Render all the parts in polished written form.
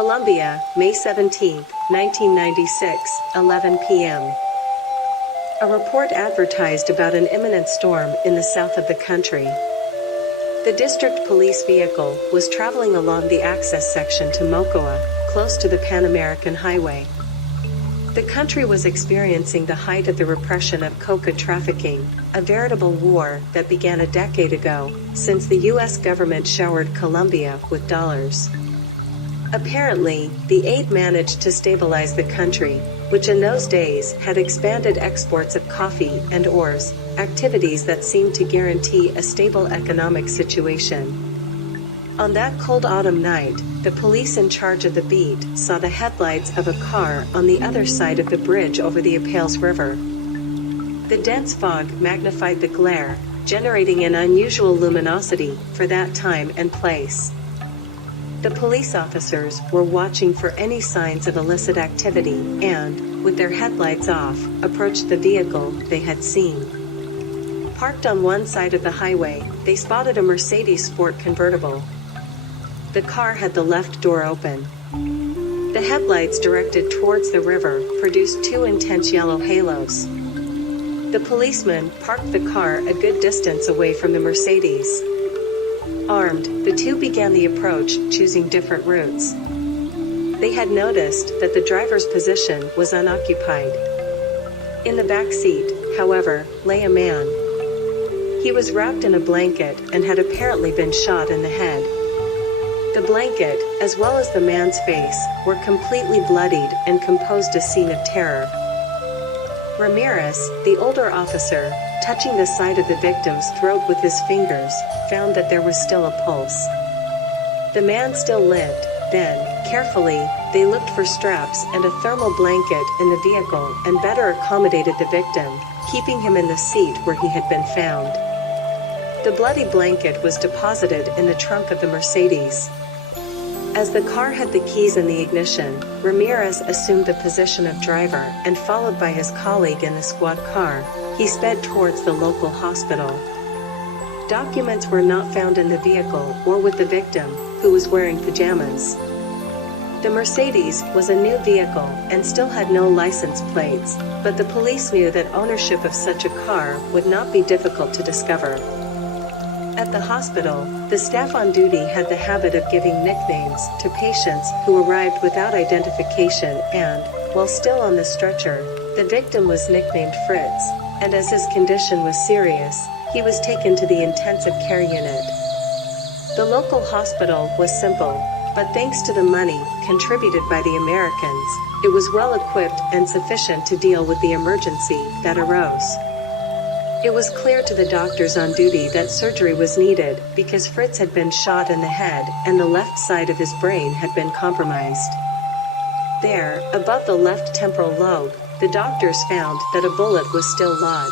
Colombia, May 17, 1996, 11 p.m. A report advertised about an imminent storm in the south of the country. The district police vehicle was traveling along the access section to Mocoa, close to the Pan American Highway. The country was experiencing the height of the repression of coca trafficking, a veritable war that began a decade ago, since the U.S. government showered Colombia with dollars. Apparently, the aid managed to stabilize the country, which in those days had expanded exports of coffee and ores, activities that seemed to guarantee a stable economic situation. On that cold autumn night, the police in charge of the beat saw the headlights of a car on the other side of the bridge over the Apales River. The dense fog magnified the glare, generating an unusual luminosity for that time and place. The police officers were watching for any signs of illicit activity and, with their headlights off, approached the vehicle they had seen. Parked on one side of the highway, they spotted a Mercedes Sport convertible. The car had the left door open. The headlights directed towards the river produced two intense yellow halos. The policeman parked the car a good distance away from the Mercedes. Armed, the two began the approach, choosing different routes. They had noticed that the driver's position was unoccupied. In the back seat, however, lay a man. He was wrapped in a blanket and had apparently been shot in the head. The blanket, as well as the man's face, were completely bloodied and composed a scene of terror. Ramirez, the older officer, touching the side of the victim's throat with his fingers, found that there was still a pulse. The man still lived. Then, carefully, they looked for straps and a thermal blanket in the vehicle and better accommodated the victim, keeping him in the seat where he had been found. The bloody blanket was deposited in the trunk of the Mercedes. As the car had the keys in the ignition, Ramirez assumed the position of driver and, followed by his colleague in the squad car, he sped towards the local hospital. Documents were not found in the vehicle or with the victim, who was wearing pajamas. The Mercedes was a new vehicle and still had no license plates, but the police knew that ownership of such a car would not be difficult to discover. At the hospital, the staff on duty had the habit of giving nicknames to patients who arrived without identification and, while still on the stretcher, the victim was nicknamed Fritz, and as his condition was serious, he was taken to the intensive care unit. The local hospital was simple, but thanks to the money contributed by the Americans, it was well equipped and sufficient to deal with the emergency that arose. It was clear to the doctors on duty that surgery was needed because Fritz had been shot in the head and the left side of his brain had been compromised. There, above the left temporal lobe, the doctors found that a bullet was still lodged.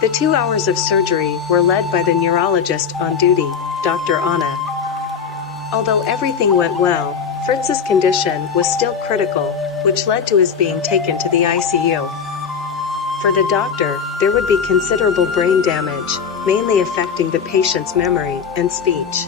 The 2 hours of surgery were led by the neurologist on duty, Dr. Anna. Although everything went well, Fritz's condition was still critical, which led to his being taken to the ICU. For the doctor, there would be considerable brain damage, mainly affecting the patient's memory and speech.